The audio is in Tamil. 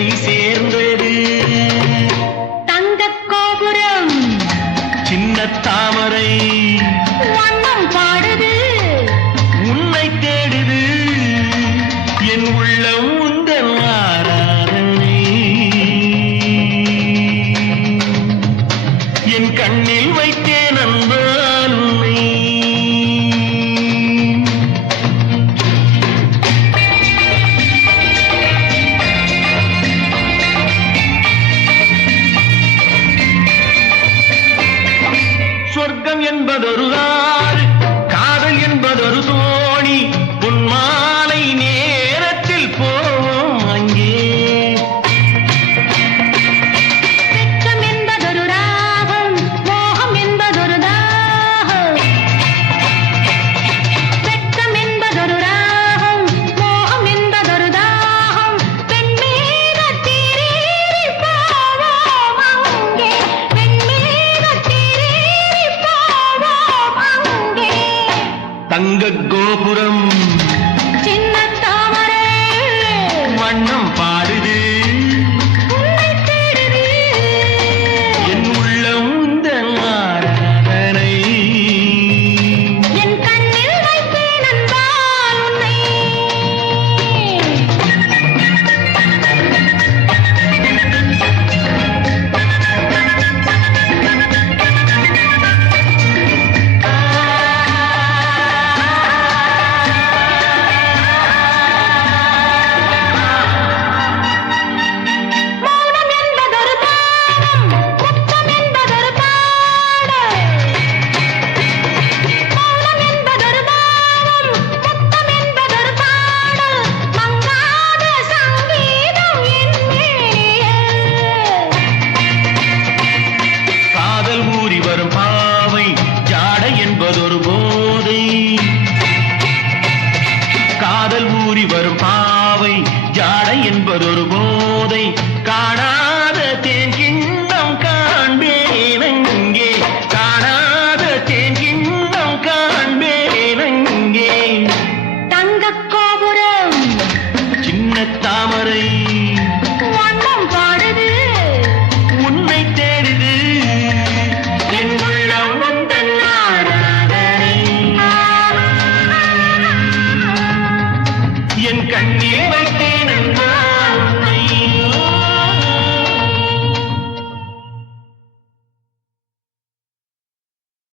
கரை சேர்ந்தது. தங்க கோபுரம். சின்ன தாமரை. வண்ணம் பாடுது. உன்னை தேடுது. என் உள்ளம் உந்தன் ஆராதனை. என் கண்ணில் வைத்து என்பதொரு தங்க கோபுரம். சின்ன தாமரை. வண்ணம் பா கூறி வரும் பாவை ஜாடை என்பதொரு போதை. காண